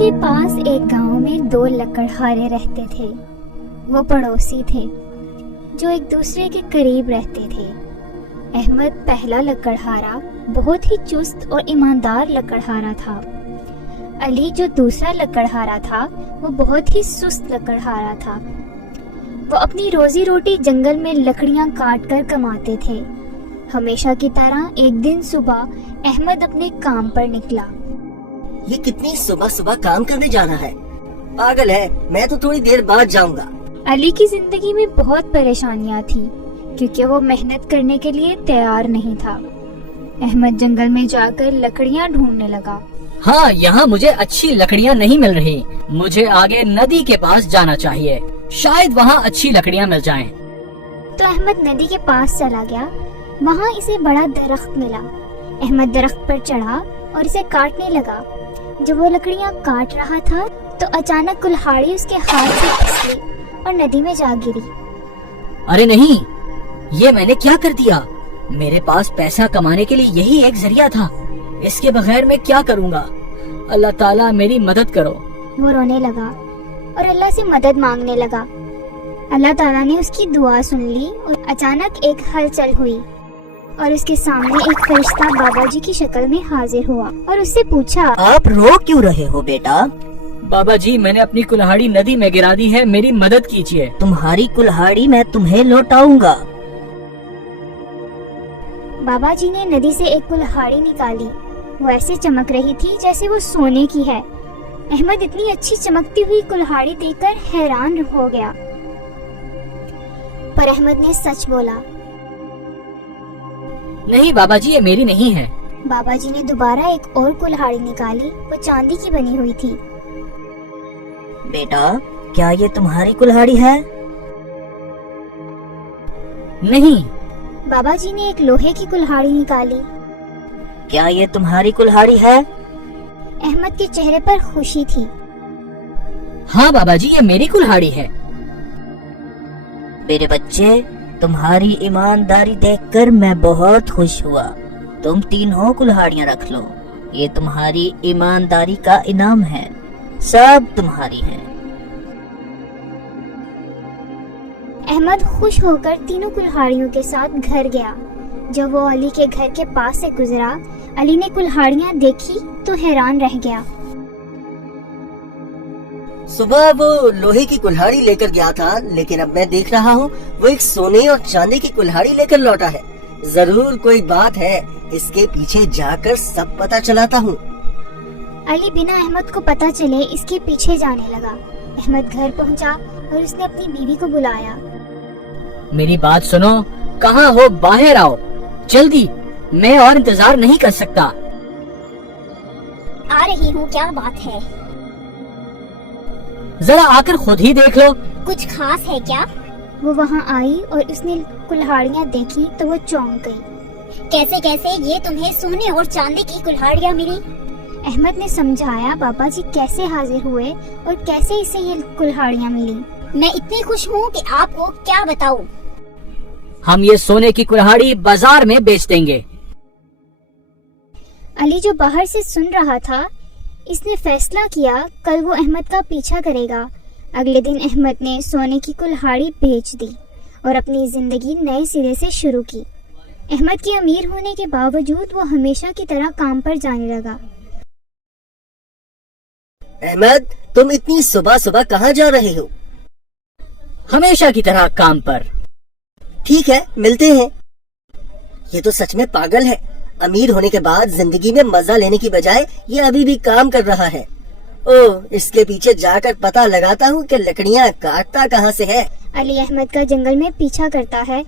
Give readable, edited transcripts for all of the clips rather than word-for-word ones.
کے پاس ایک گاؤں میں 2 لکڑہارے رہتے تھے۔ وہ پڑوسی تھے جو ایک دوسرے کے قریب رہتے تھے۔ احمد پہلا لکڑہارا بہت ہی چست اور ایماندار لکڑہارا تھا۔ علی جو دوسرا لکڑہارا تھا وہ بہت ہی سست لکڑہارا تھا۔ وہ اپنی روزی روٹی جنگل میں لکڑیاں کاٹ کر کماتے تھے۔ ہمیشہ کی طرح ایک دن صبح احمد اپنے کام پر نکلا۔ یہ کتنی صبح صبح کام کرنے جانا ہے؟ پاگل ہے، میں تو تھوڑی دیر بعد جاؤں گا۔ علی کی زندگی میں بہت پریشانیاں تھیں کیونکہ وہ محنت کرنے کے لیے تیار نہیں تھا۔ احمد جنگل میں جا کر لکڑیاں ڈھونڈنے لگا۔ ہاں، یہاں مجھے اچھی لکڑیاں نہیں مل رہی، مجھے آگے ندی کے پاس جانا چاہیے، شاید وہاں اچھی لکڑیاں مل جائیں۔ تو احمد ندی کے پاس چلا گیا۔ وہاں اسے بڑا درخت ملا۔ احمد درخت پر چڑھا اور اسے کاٹنے لگا۔ جب وہ لکڑیاں کاٹ رہا تھا تو اچانک کلہاڑی اس کے ہاتھ سے پھسلی اور ندی میں جا گری۔ ارے نہیں، یہ میں نے کیا کر دیا؟ میرے پاس پیسہ کمانے کے لیے یہی ایک ذریعہ تھا، اس کے بغیر میں کیا کروں گا؟ اللہ تعالیٰ میری مدد کرو۔ وہ رونے لگا اور اللہ سے مدد مانگنے لگا۔ اللہ تعالیٰ نے اس کی دعا سن لی اور اچانک ایک ہلچل ہوئی اور اس کے سامنے ایک فرشتہ بابا جی کی شکل میں حاضر ہوا اور اس سے پوچھا، آپ رو کیوں رہے ہو بیٹا؟ بابا جی، میں نے اپنی کلہاڑی ندی میں گرا دی ہے، میری مدد کیجیے۔ تمہاری کلہاڑی میں تمہیں لوٹاؤں گا۔ بابا جی نے ندی سے ایک کلہاڑی نکالی۔ وہ ایسے چمک رہی تھی جیسے وہ سونے کی ہے۔ احمد اتنی اچھی چمکتی ہوئی کلہاڑی دیکھ کر حیران ہو گیا، پر احمد نے سچ بولا۔ نہیں بابا جی، یہ میری نہیں ہے۔ بابا جی نے دوبارہ ایک اور کلہاڑی نکالی۔ وہ چاندی کی بنی ہوئی تھی۔ بیٹا، کیا یہ تمہاری کلہاڑی ہے؟ نہیں۔ بابا جی نے ایک لوہے کی کلہاڑی نکالی۔ کیا یہ تمہاری کلہاڑی ہے؟ احمد کے چہرے پر خوشی تھی۔ ہاں بابا جی، یہ میری کلہاڑی ہے۔ میرے بچے، تمہاری ایمانداری دیکھ کر میں بہت خوش ہوا۔ تم تینوں کلہاڑیاں رکھ لو، یہ تمہاری ایمانداری کا انعام ہے، سب تمہاری ہے۔ احمد خوش ہو کر تینوں کلہاڑیوں کے ساتھ گھر گیا۔ جب وہ علی کے گھر کے پاس سے گزرا، علی نے کلہاڑیاں دیکھی تو حیران رہ گیا۔ صبح وہ لوہے کی کلہاڑی لے کر گیا تھا، لیکن اب میں دیکھ رہا ہوں وہ ایک سونے اور چاندی کی کلہاڑی لے کر لوٹا ہے۔ ضرور کوئی بات ہے، اس کے پیچھے جا کر سب پتہ چلاتا ہوں۔ علی بنا احمد کو پتہ چلے اس کے پیچھے جانے لگا۔ احمد گھر پہنچا اور اس نے اپنی بیوی کو بلایا۔ میری بات سنو، کہاں ہو؟ باہر آؤ جلدی، میں اور انتظار نہیں کر سکتا۔ آ رہی ہوں، کیا بات ہے؟ ذرا آ کر خود ہی دیکھ لو۔ کچھ خاص ہے کیا؟ وہ وہاں آئی اور اس نے کلہاڑیاں دیکھی تو وہ چونک گئی۔ کیسے یہ تمہیں سونے اور چاندی کی کلہاڑیاں ملی؟ احمد نے سمجھایا بابا جی کیسے حاضر ہوئے اور کیسے اسے یہ کلہاڑیاں ملی۔ میں اتنی خوش ہوں کہ آپ کو کیا بتاؤں۔ ہم یہ سونے کی کلہاڑی بازار میں بیچ دیں گے۔ علی جو باہر سے سن رہا تھا، اس نے فیصلہ کیا کل وہ احمد کا پیچھا کرے گا۔ اگلے دن احمد نے سونے کی کلہاڑی بیچ دی اور اپنی زندگی نئے سرے سے شروع کی۔ احمد کے امیر ہونے کے باوجود وہ ہمیشہ کی طرح کام پر جانے لگا۔ احمد، تم اتنی صبح صبح کہاں جا رہے ہو؟ ہمیشہ کی طرح کام پر۔ ٹھیک ہے، ملتے ہیں۔ یہ تو سچ میں پاگل ہے، امیر ہونے کے بعد زندگی میں مزہ لینے کی بجائے یہ ابھی بھی کام کر رہا ہے۔ اس کے پیچھے جا کر پتہ لگاتا ہوں کہ لکڑیاں کاٹتا کہاں سے ہے۔ علی احمد کا جنگل میں پیچھا کرتا ہے۔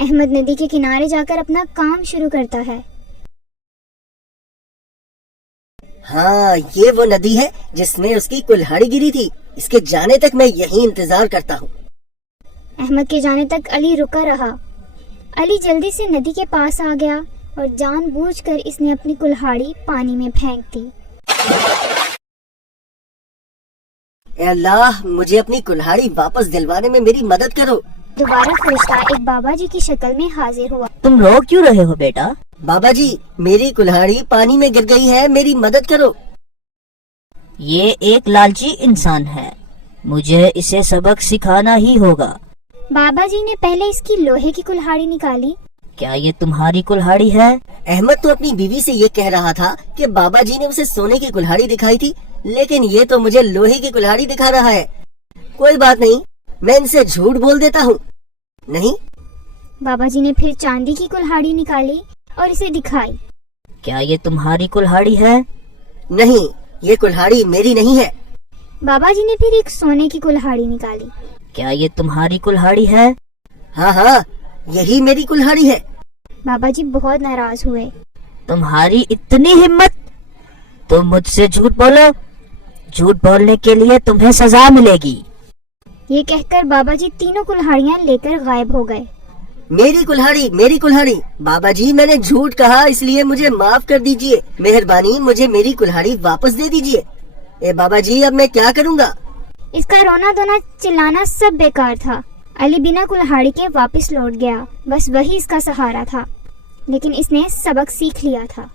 احمد ندی کے کنارے جا کر اپنا کام شروع کرتا ہے۔ ہاں، یہ وہ ندی ہے جس میں اس کی کلہاڑی گری تھی۔ اس کے جانے تک میں یہیں انتظار کرتا ہوں۔ احمد کے جانے تک علی رکا رہا۔ علی جلدی سے ندی کے پاس آ گیا اور جان بوجھ کر اس نے اپنی کلہاڑی پانی میں پھینک دی۔ اے اللہ، مجھے اپنی کلہاڑی واپس دلوانے میں میری مدد کرو۔ دوبارہ فرشتہ ایک بابا جی کی شکل میں حاضر ہوا۔ تم رو کیوں رہے ہو بیٹا؟ بابا جی، میری کلہاڑی پانی میں گر گئی ہے، میری مدد کرو۔ یہ ایک لالچی انسان ہے، مجھے اسے سبق سکھانا ہی ہوگا۔ بابا جی نے پہلے اس کی لوہے کی کلہاڑی نکالی۔ کیا یہ تمہاری کلہاڑی ہے؟ احمد تو اپنی بیوی سے یہ کہہ رہا تھا کہ بابا جی نے اسے سونے کی کلہاڑی دکھائی تھی، لیکن یہ تو مجھے لوہے کی کلہاڑی دکھا رہا ہے۔ کوئی بات نہیں، میں ان سے جھوٹ بول دیتا ہوں۔ نہیں، بابا جی نے پھر چاندی کی کلہاڑی نکالی اور اسے دکھائی۔ کیا یہ تمہاری کلہاڑی ہے؟ نہیں، یہ کلہاڑی میری نہیں ہے۔ بابا جی نے پھر ایک سونے کی کلہاڑی نکالی۔ کیا یہ تمہاری کلہاڑی ہے؟ ہاں ہاں، یہی میری کلہاڑی ہے۔ بابا جی بہت ناراض ہوئے۔ تمہاری اتنی ہمت، تم مجھ سے جھوٹ بولو، جھوٹ بولنے کے لیے تمہیں سزا ملے گی۔ یہ کہہ کر بابا جی تینوں کلہاڑیاں لے کر غائب ہو گئے۔ میری کلہاڑی، میری کلہاڑی۔ بابا جی، میں نے جھوٹ کہا، اس لیے مجھے معاف کر دیجئے۔ مہربانی مجھے میری کلہاڑی واپس دے دیجئے۔ اے بابا جی، اب میں کیا کروں گا؟ اس کا رونا دھونا چلانا سب بیکار تھا۔ علی بنا کلہاڑی کے واپس لوٹ گیا، بس وہی اس کا سہارا تھا، لیکن اس نے سبق سیکھ لیا تھا۔